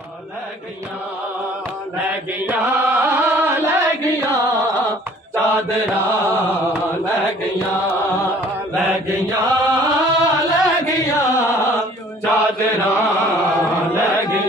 लगिया लगिया चादरा लगिया लगिया लगिया चादरा लगिया लगिया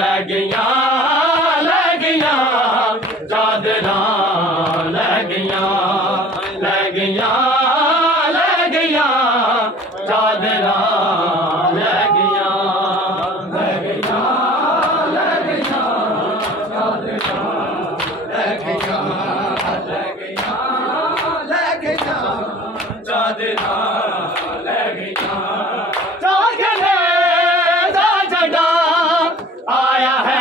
लगिया लगिया चादरा लगिया लगिया लगिया चादरा लगिया लगिया लगिया चादरा लगिया लगिया लगिया चादरा लगिया आया है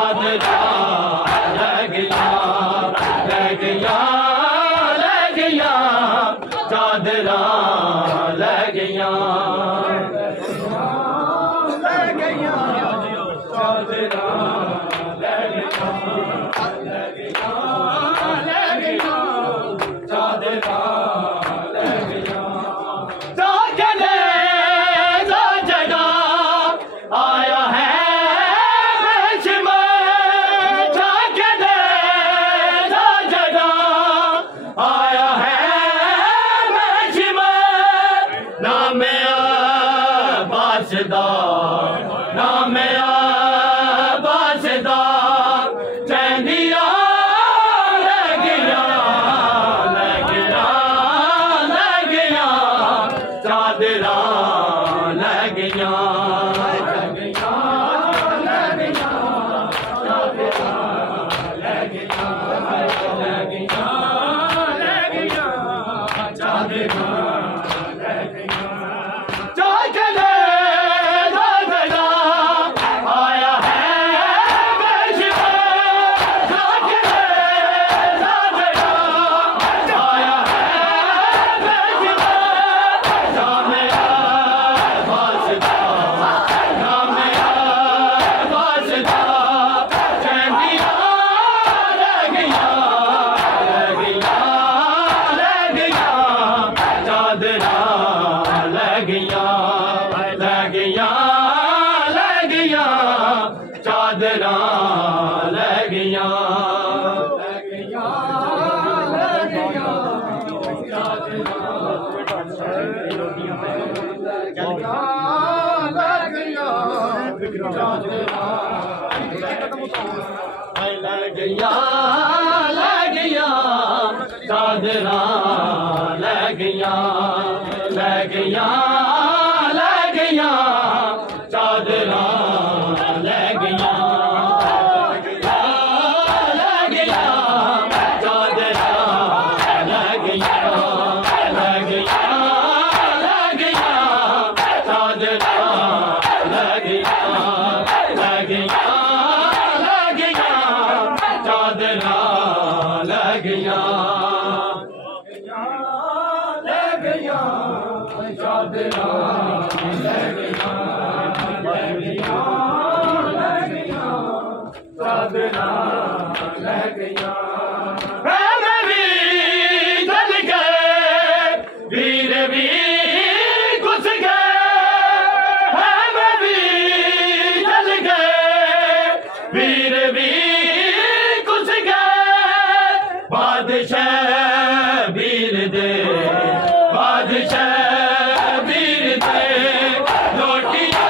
चादरा लगिया लगिया चादरा लगिया लगिया लगिया चादरा लगिया जागने जागना आया है जागने जागना आया है नाम बासदार चंदिया लगिया लगिया लगिया चादरा लगिया लगिया लगिया चादरा लगिया लगिया लगिया चादरा चादरा लगिया लगिया लगिया लगिया लगिया चादरा लगिया लगिया लगिया चादरा लगिया लगिया चादरा लगिया लगिया लगिया चादरा लगिया लगिया लगिया चादरा लगिया लगिया चादरा लगिया चादरा लगिया भी जल गए वीर भी घुस गए भी जल गए वीर भी घुस गए बादशाह वीर दे बादशाह वीर दे लोटिया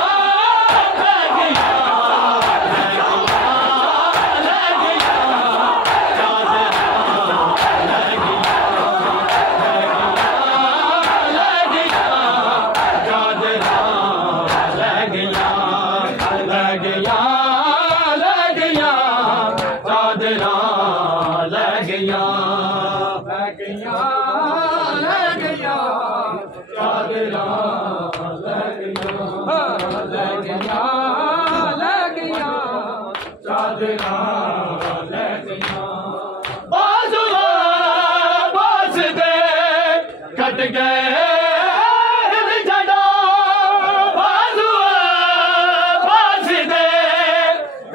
कट गए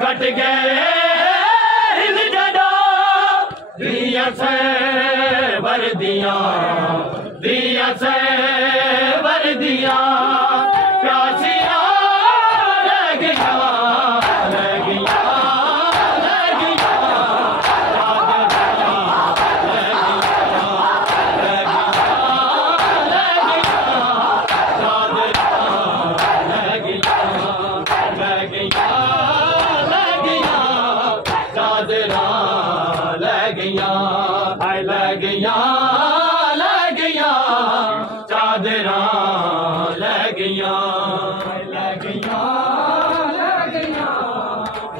कट गए वर्दी गया दिया से वर्दिया प्यासिया रह गया चादरा लग गया लग गया लग गया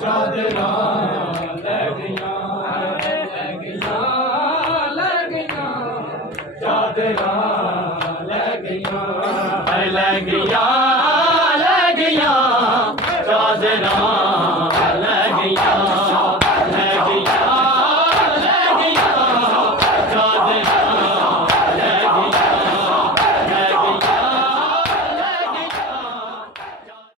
चादरा लग गया लग गया लग गया चादरा लग गया लग गया